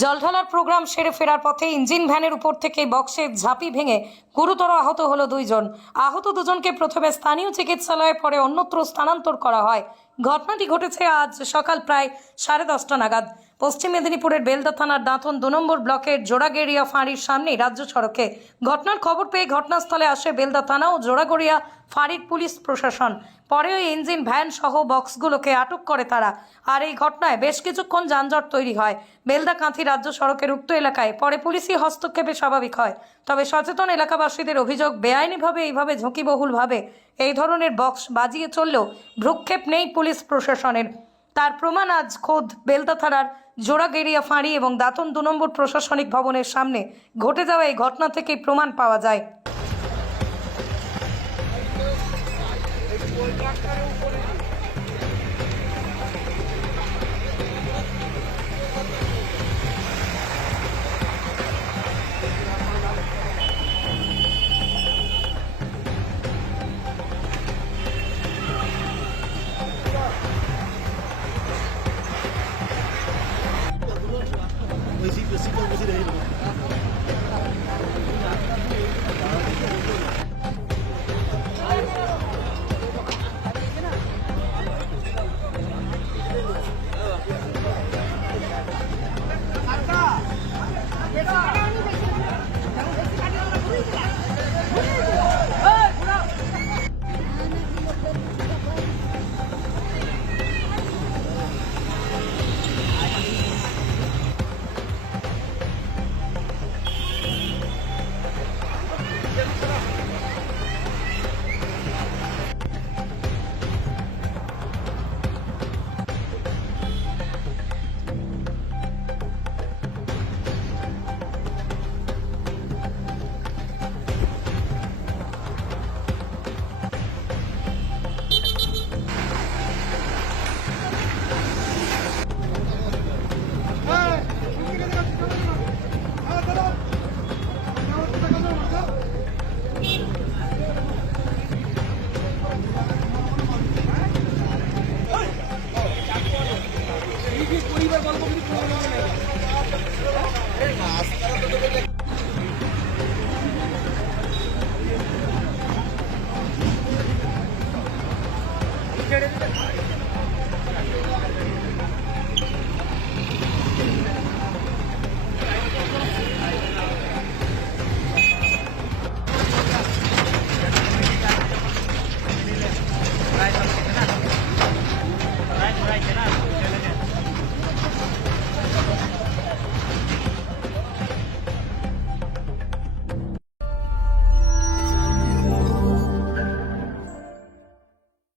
জলঢালার programme সেরে ফেরার পথে ইঞ্জিন ভ্যানের উপর থেকে বক্সের ঝাঁপি ভেঙে গুরুতর আহত হলো দুইজন। আহত দুজনকে প্রথমে স্থানীয় চিকিৎসালয়ে, পরে অন্যত্র স্থানান্তর করা হয়। ঘটনাটি ঘটেছে আজ সকাল প্রায় 10:30 নাগাদ পশ্চিম মেদিনীপুরের বেলদা থানার দাঁতন 2 নম্বর ব্লকের জোড়াগড়িয়া ফাঁড়ির সামনে রাজ্য সড়কে। ঘটনার খবর পেয়ে ঘটনাস্থলে আসে বেলদা থানা ও জোড়াগড়িয়া ফাঁড়ির পুলিশ প্রশাসন। পরে ওই ইঞ্জিন ভ্যান সহ বক্সগুলোকে আটক করে তারা। আর এই ঘটনায় বেশ কিছুক্ষণ যানজট তৈরি হয় বেলদা কাঁথি রাজ্য সড়কের উক্ত এলাকায়। পরে পুলিশি হস্তক্ষেপে স্বাভাবিক হয়। তবে সচেতন এলাকাবাসীদের অভিযোগ, বেআইনিভাবে এইভাবে ঝুঁকিবহুলভাবে এই ধরনের বক্স বাজিয়ে চললেও ভ্রুক্ষেপ নেই পুলিশ প্রশাসনের। তার প্রমাণ আজ খোদ বেলদা থানার জোড়াগড়িয়া ফাঁড়ি এবং দাঁতন 2 নম্বর প্রশাসনিক ভবনের সামনে ঘটে যাওয়া এই ঘটনা থেকেই প্রমাণ পাওয়া যায়।